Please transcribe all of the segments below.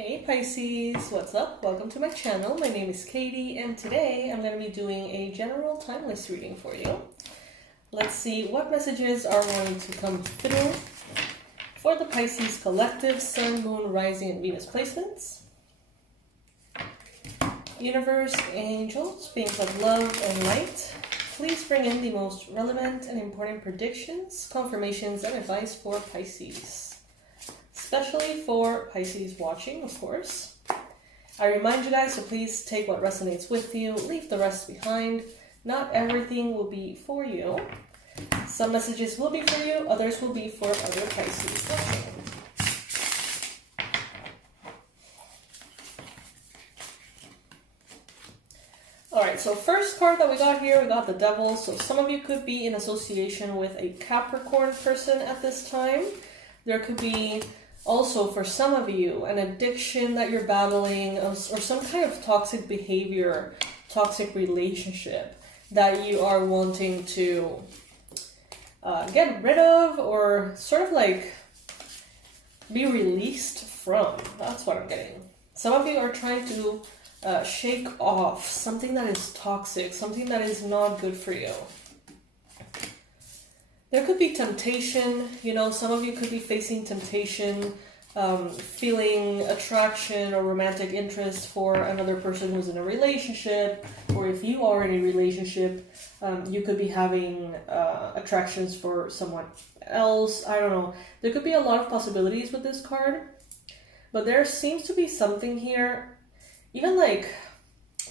Hey Pisces, what's up? Welcome to my channel. My name is Katie and today I'm going to be doing a general timeless reading for you. Let's see what messages are going to come through for the Pisces collective Sun, Moon, Rising, and Venus placements. Universe, angels, beings of love and light, please bring in the most relevant and important predictions, confirmations, and advice for Pisces. Especially for Pisces watching, of course. I remind you guys to please take what resonates with you, leave the rest behind. Not everything will be for you. Some messages will be for you, others will be for other Pisces watching. Alright, so first card that we got here, we got the Devil. So some of you could be in association with a Capricorn person at this time. There could be also, for some of you, an addiction that you're battling or some kind of toxic behavior, toxic relationship that you are wanting to get rid of or sort of like be released from. That's what I'm getting. Some of you are trying to shake off something that is toxic, something that is not good for you. There could be temptation, some of you could be facing temptation, feeling attraction or romantic interest for another person who's in a relationship, or if you are in a relationship, you could be having attractions for someone else. I don't know. There could be a lot of possibilities with this card, but there seems to be something here, even like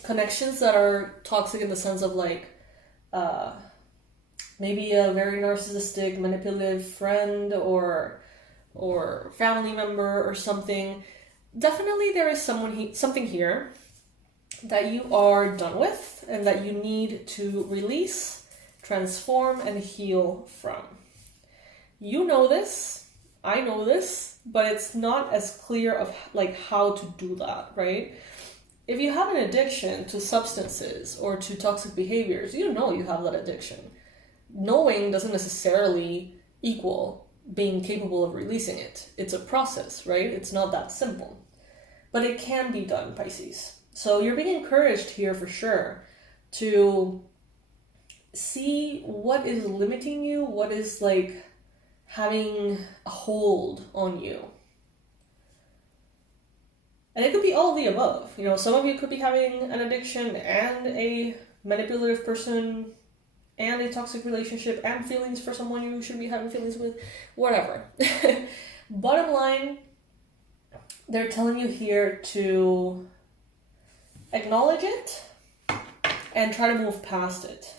connections that are toxic in the sense of like, maybe a very narcissistic, manipulative friend or family member or something. Definitely there is something here that you are done with and that you need to release, transform, and heal from. You know this, I know this, but it's not as clear of like how to do that, right? If you have an addiction to substances or to toxic behaviors, you know you have that addiction. Knowing doesn't necessarily equal being capable of releasing it. It's a process, right? It's not that simple. But it can be done, Pisces. So you're being encouraged here for sure to see what is limiting you, what is like having a hold on you. And it could be all of the above. Some of you could be having an addiction and a manipulative person and a toxic relationship and feelings for someone you shouldn't be having feelings with, whatever. Bottom line, they're telling you here to acknowledge it and try to move past it.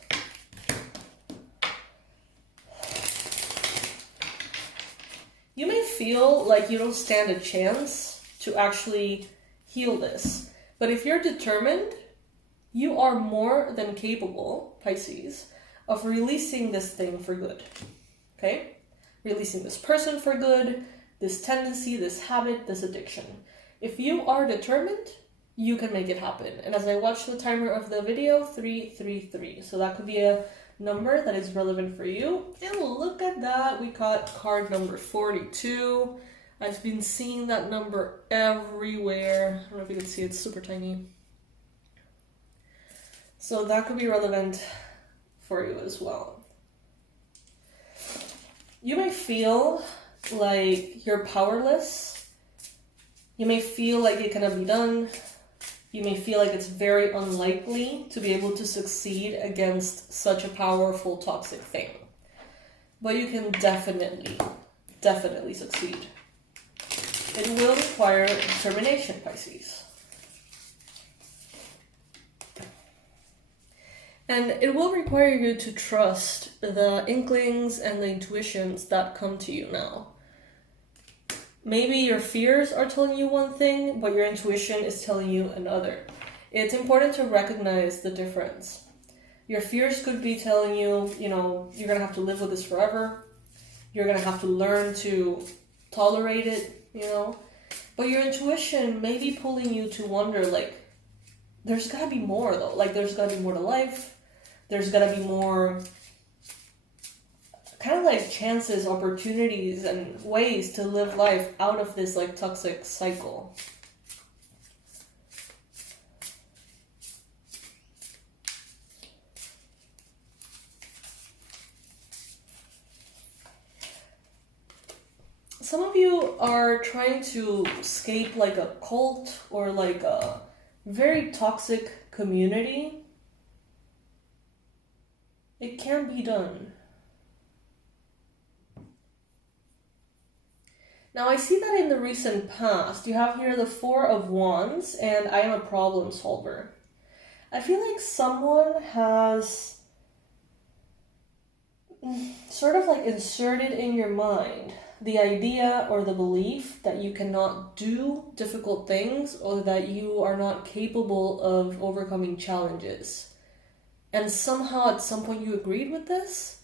You may feel like you don't stand a chance to actually heal this, but if you're determined, you are more than capable, Pisces, of releasing this thing for good, okay? Releasing this person for good, this tendency, this habit, this addiction. If you are determined, you can make it happen. And as I watch the timer of the video, 333. So that could be a number that is relevant for you. And look at that, we got card number 42. I've been seeing that number everywhere. I don't know if you can see, it's super tiny. So that could be relevant for you as well. You may feel like you're powerless. You may feel like it cannot be done. You may feel like it's very unlikely to be able to succeed against such a powerful toxic thing. But you can definitely succeed. It will require determination, Pisces. And it will require you to trust the inklings and the intuitions that come to you now. Maybe your fears are telling you one thing, but your intuition is telling you another. It's important to recognize the difference. Your fears could be telling you, you're going to have to live with this forever. You're going to have to learn to tolerate it, But your intuition may be pulling you to wonder, like, there's got to be more, though. Like, there's got to be more to life. There's got to be more kind of like chances, opportunities, and ways to live life out of this like toxic cycle. some of you are trying to escape like a cult or like a very toxic community. It can be done. Now I see that in the recent past, you have here the Four of Wands and I am a problem solver. I feel like someone has sort of like inserted in your mind the idea or the belief that you cannot do difficult things or that you are not capable of overcoming challenges. And somehow at some point you agreed with this.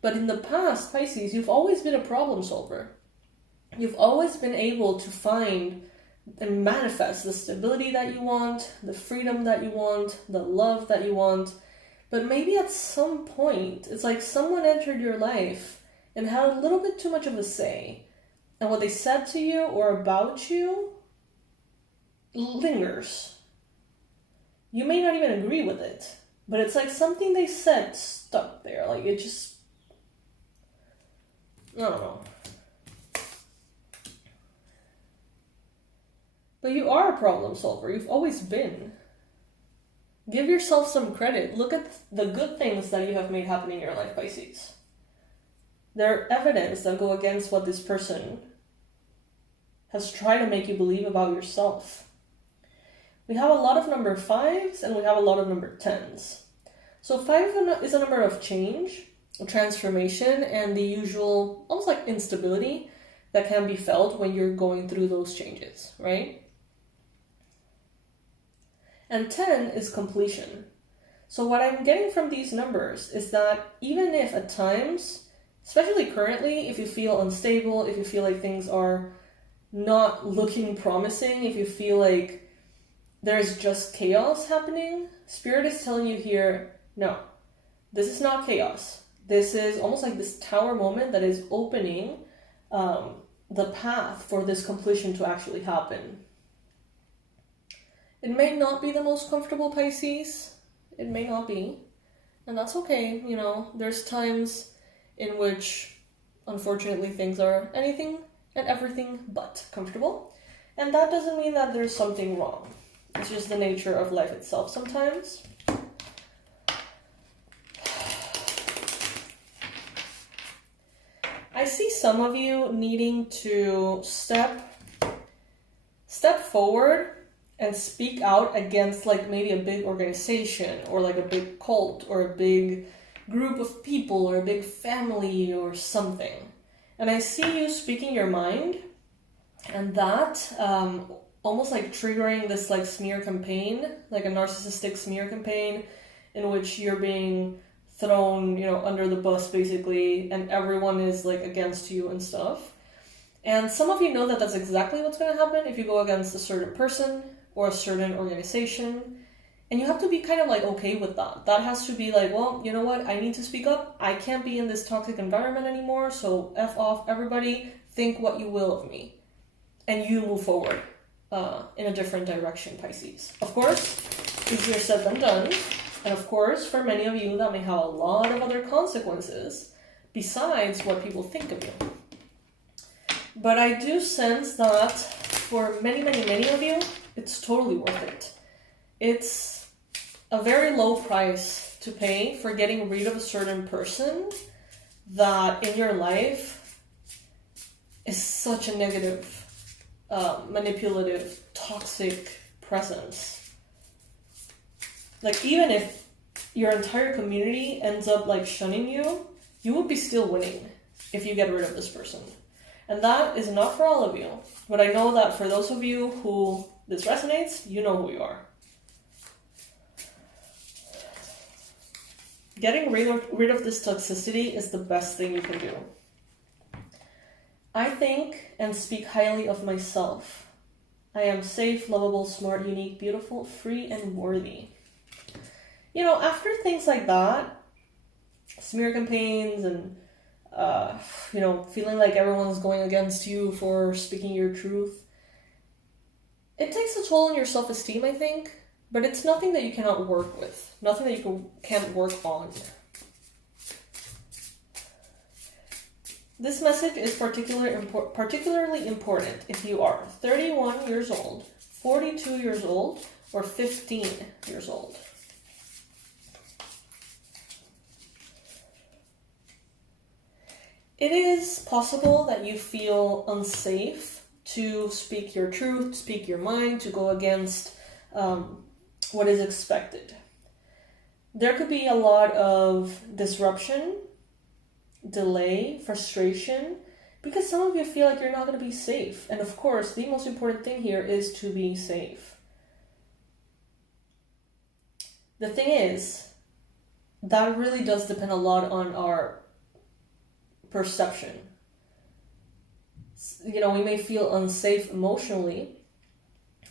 But in the past, Pisces, you've always been a problem solver. You've always been able to find and manifest the stability that you want, the freedom that you want, the love that you want. But maybe at some point, it's like someone entered your life and had a little bit too much of a say. And what they said to you or about you lingers. You may not even agree with it, but it's like something they said stuck there. Like it just, I don't know. But you are a problem solver. You've always been. Give yourself some credit. Look at the good things that you have made happen in your life, Pisces. There are evidence that go against what this person has tried to make you believe about yourself. We have a lot of number 5s and we have a lot of number 10s. So 5 is a number of change, transformation, and the usual, almost like instability that can be felt when you're going through those changes, right? And 10 is completion. So what I'm getting from these numbers is that even if at times, especially currently, if you feel unstable, if you feel like things are not looking promising, if you feel like there's just chaos happening, Spirit is telling you here, no, this is not chaos. This is almost like this tower moment that is opening the path for this completion to actually happen. It may not be the most comfortable, Pisces. It may not be. And that's okay, you know. There's times in which, unfortunately, things are anything and everything but comfortable. And that doesn't mean that there's something wrong. It's just the nature of life itself sometimes. I see some of you needing to step forward and speak out against like maybe a big organization or like a big cult or a big group of people or a big family or something. And I see you speaking your mind, and that almost like triggering this like smear campaign, like a narcissistic smear campaign in which you're being thrown, you know, under the bus basically, and everyone is like against you and stuff. And some of you know that that's exactly what's going to happen if you go against a certain person or a certain organization. And you have to be kind of like okay with that. That has to be like, well, you know what? I need to speak up. I can't be in this toxic environment anymore. So F off, everybody. Think what you will of me. And you move forward in a different direction, Pisces. Of course, easier said than done. And of course, for many of you, that may have a lot of other consequences besides what people think of you. But I do sense that for many, many, many of you, it's totally worth it. It's a very low price to pay for getting rid of a certain person that in your life is such a negative, manipulative, toxic presence. Like even if your entire community ends up like shunning you, you will be still winning if you get rid of this person. And that is not for all of you. But I know that for those of you who this resonates, you know who you are. Getting rid of this toxicity is the best thing you can do. I think and speak highly of myself. I am safe, lovable, smart, unique, beautiful, free, and worthy. You know, after things like that, smear campaigns and, you know, feeling like everyone's going against you for speaking your truth, it takes a toll on your self-esteem, I think, but it's nothing that you cannot work with, nothing that you can't work on. This message is particularly important if you are 31 years old, 42 years old, or 15 years old. It is possible that you feel unsafe to speak your truth, speak your mind, to go against what is expected. There could be a lot of disruption, delay, frustration, because some of you feel like you're not going to be safe. And of course, the most important thing here is to be safe. The thing is, that really does depend a lot on our perception. You know, we may feel unsafe emotionally,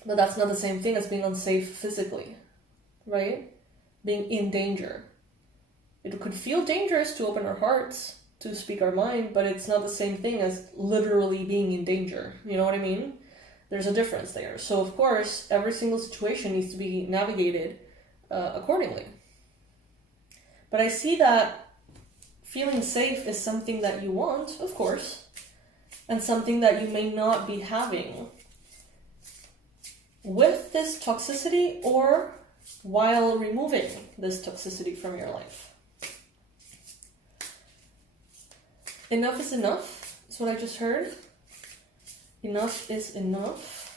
but that's not the same thing as being unsafe physically, right? Being in danger. It could feel dangerous to open our hearts, to speak our mind, but it's not the same thing as literally being in danger. You know what I mean? There's a difference there. So of course, every single situation needs to be navigated accordingly. But I see that feeling safe is something that you want, of course, and something that you may not be having with this toxicity or while removing this toxicity from your life. Enough is enough, is what I just heard. Enough is enough.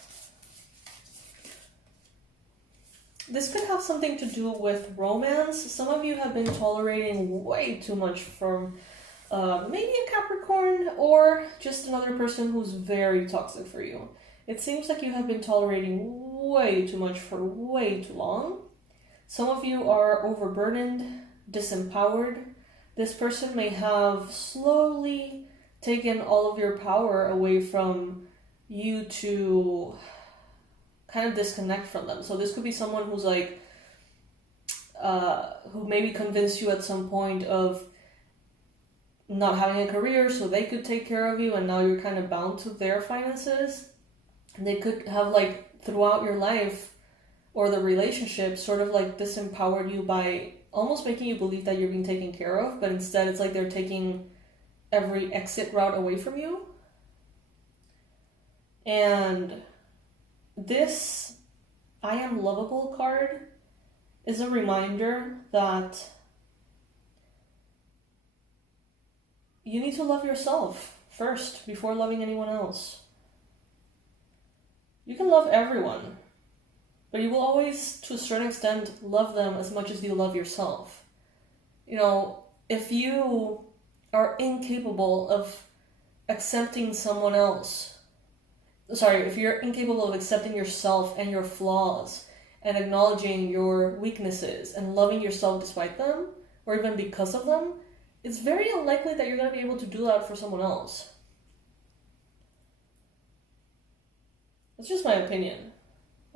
This could have something to do with romance. Some of you have been tolerating way too much from maybe a Capricorn or just another person who's very toxic for you. It seems like you have been tolerating way too much for way too long. Some of you are overburdened, disempowered. This person may have slowly taken all of your power away from you to kind of disconnect from them. So this could be someone who's like, who maybe convinced you at some point of not having a career so they could take care of you, and now you're kind of bound to their finances. And they could have like throughout your life or the relationship sort of like disempowered you by almost making you believe that you're being taken care of, but instead it's like they're taking every exit route away from you. And this I am lovable card is a reminder that you need to love yourself first before loving anyone else. You can love everyone, but you will always, to a certain extent, love them as much as you love yourself. You know, if you are incapable of accepting someone else, if you're incapable of accepting yourself and your flaws and acknowledging your weaknesses and loving yourself despite them, or even because of them, it's very unlikely that you're going to be able to do that for someone else. That's just my opinion.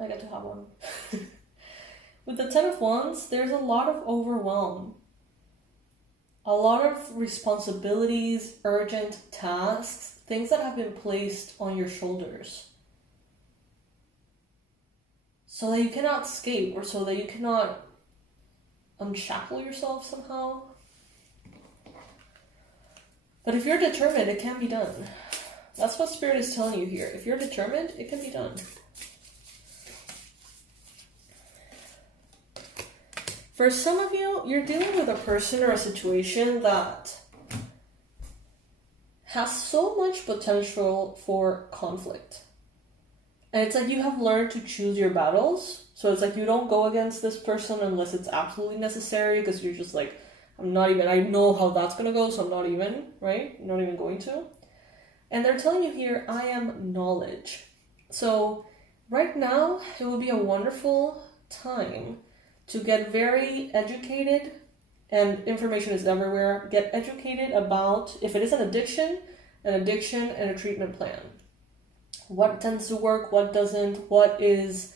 I get to have one. With the Ten of Wands, there's a lot of overwhelm. A lot of responsibilities, urgent tasks, things that have been placed on your shoulders. So that you cannot escape, or so that you cannot unshackle yourself somehow. But if you're determined, it can be done. That's what Spirit is telling you here. If you're determined, it can be done. For some of you, you're dealing with a person or a situation that has so much potential for conflict. And it's like you have learned to choose your battles. So it's like you don't go against this person unless it's absolutely necessary, because you're just like, I know how that's going to go, so I'm not even, right? I'm not even going to. And they're telling you here, I am knowledge. So right now, it would be a wonderful time to get very educated, and information is everywhere. Get educated about, if it is an addiction and a treatment plan. What tends to work, what doesn't, what is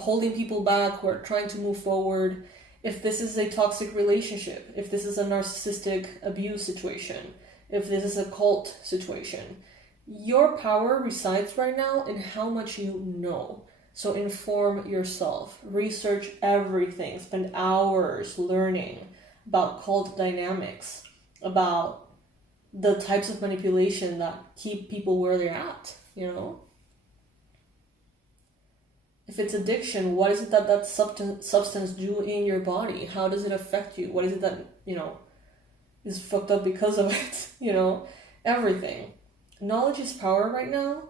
holding people back who are trying to move forward. If this is a toxic relationship, if this is a narcissistic abuse situation, if this is a cult situation. Your power resides right now in how much you know. So inform yourself, research everything, spend hours learning about cult dynamics, about the types of manipulation that keep people where they're at, you know? If it's addiction, what is it that substance do in your body? How does it affect you? What is it that, you know, is fucked up because of it? You know, everything. Knowledge is power right now.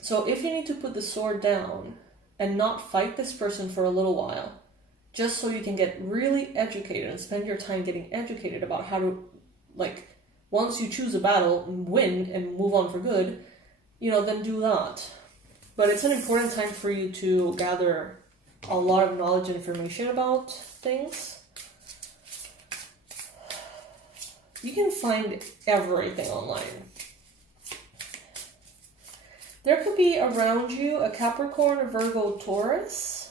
So if you need to put the sword down and not fight this person for a little while, just so you can get really educated and spend your time getting educated about how to, like, once you choose a battle, win and move on for good, you know, then do that. But it's an important time for you to gather a lot of knowledge and information about things. You can find everything online. There could be around you a Capricorn, a Virgo, Taurus.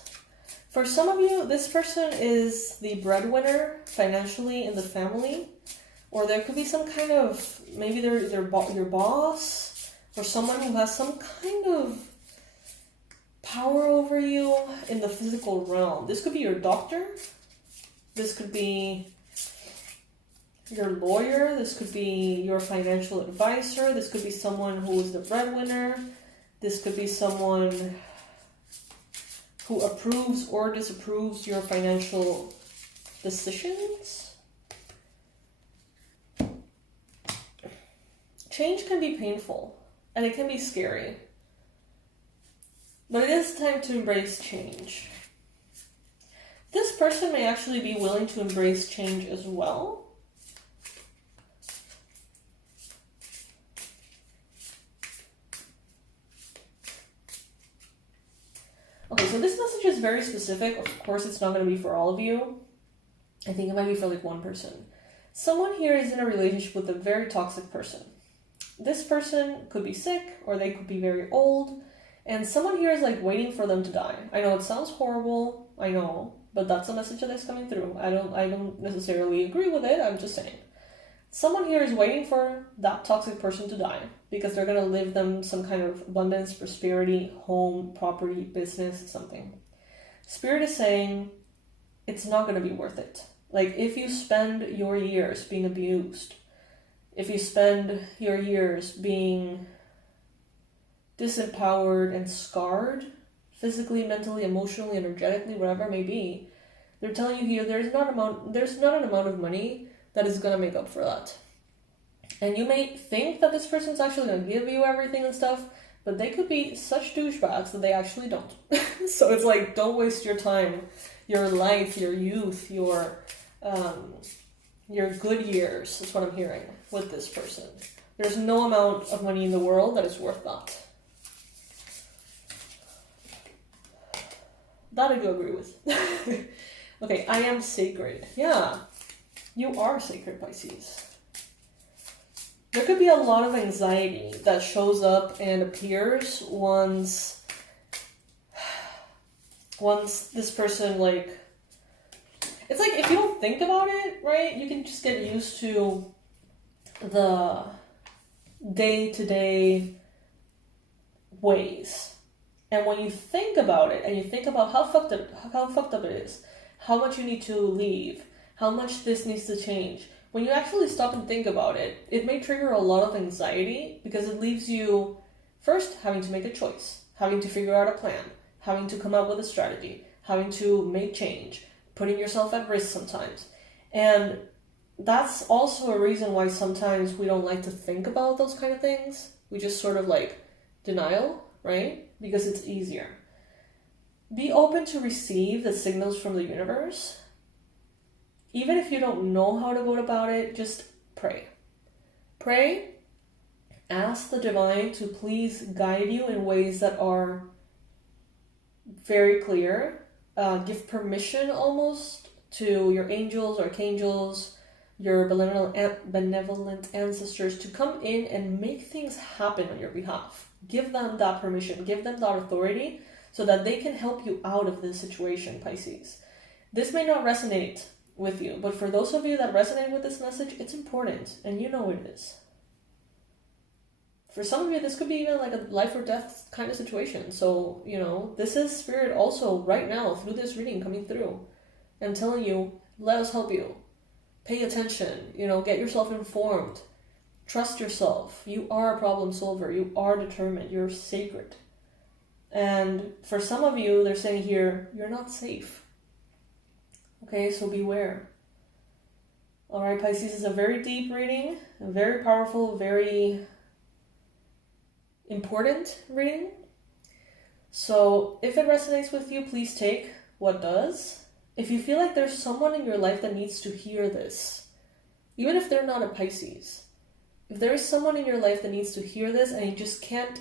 For some of you, this person is the breadwinner financially in the family. Or there could be some kind of, maybe they're your boss, or someone who has some kind of power over you in the physical realm. This could be your doctor. This could be your lawyer. This could be your financial advisor. This could be someone who is the breadwinner. This could be someone who approves or disapproves your financial decisions. Change can be painful and it can be scary. But it is time to embrace change. This person may actually be willing to embrace change as well. Okay, so this message is very specific. Of course, it's not going to be for all of you. I think it might be for like one person. Someone here is in a relationship with a very toxic person. This person could be sick or they could be very old. And someone here is like waiting for them to die. I know it sounds horrible, I know, but that's the message that is coming through. I don't necessarily agree with it, I'm just saying. Someone here is waiting for that toxic person to die because they're going to live them some kind of abundance, prosperity, home, property, business, something. Spirit is saying it's not going to be worth it. Like if you spend your years being abused, if you spend your years being disempowered and scarred, physically, mentally, emotionally, energetically, whatever it may be, they're telling you here there's not an amount of money that is going to make up for that. And you may think that this person's actually going to give you everything and stuff, but they could be such douchebags that they actually don't. So it's like, don't waste your time, your life, your youth, your good years. That's what I'm hearing with this person. There's no amount of money in the world that is worth that. That I do agree with. Okay, I am sacred. Yeah, you are sacred, Pisces. There could be a lot of anxiety that shows up and appears once this person, like, it's like if you don't think about it, right, you can just get used to the day-to-day ways. And when you think about it, and you think about how fucked up it is, how much you need to leave, how much this needs to change, when you actually stop and think about it, it may trigger a lot of anxiety because it leaves you first having to make a choice, having to figure out a plan, having to come up with a strategy, having to make change, putting yourself at risk sometimes. And that's also a reason why sometimes we don't like to think about those kind of things. We just sort of like denial, right? Because it's easier. Be open to receive the signals from the universe. Even if you don't know how to go about it, just pray. Pray. Ask the divine to please guide you in ways that are very clear. Give permission almost to your angels, archangels, your benevolent ancestors to come in and make things happen on your behalf. Give them that permission, give them that authority so that they can help you out of this situation, Pisces. This may not resonate with you, but for those of you that resonate with this message, it's important, and you know it is. For some of you, this could be even like a life or death kind of situation. So, you know, this is Spirit also right now through this reading coming through and telling you, let us help you. Pay attention, you know, get yourself informed. Trust yourself. You are a problem solver. You are determined. You're sacred. And for some of you, they're saying here, you're not safe. Okay, so beware. All right, Pisces is a very deep reading, a very powerful, very important reading. So if it resonates with you, please take what does. If you feel like there's someone in your life that needs to hear this, even if they're not a Pisces, if there is someone in your life that needs to hear this and you just can't,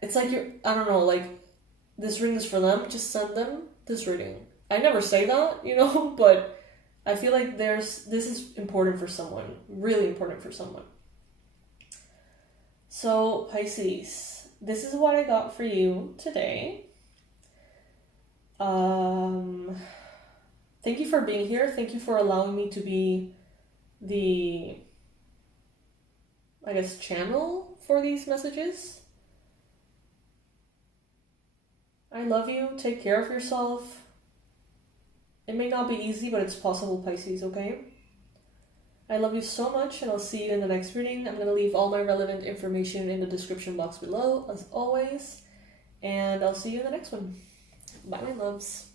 it's like I don't know, like this reading is for them, just send them this reading. I never say that, but I feel like this is important for someone, really important for someone. So Pisces, this is what I got for you today. Thank you for being here. Thank you for allowing me to be the, channel for these messages. I love you. Take care of yourself. It may not be easy, but it's possible, Pisces, okay? I love you so much, and I'll see you in the next reading. I'm going to leave all my relevant information in the description box below, as always. And I'll see you in the next one. Bye, my loves.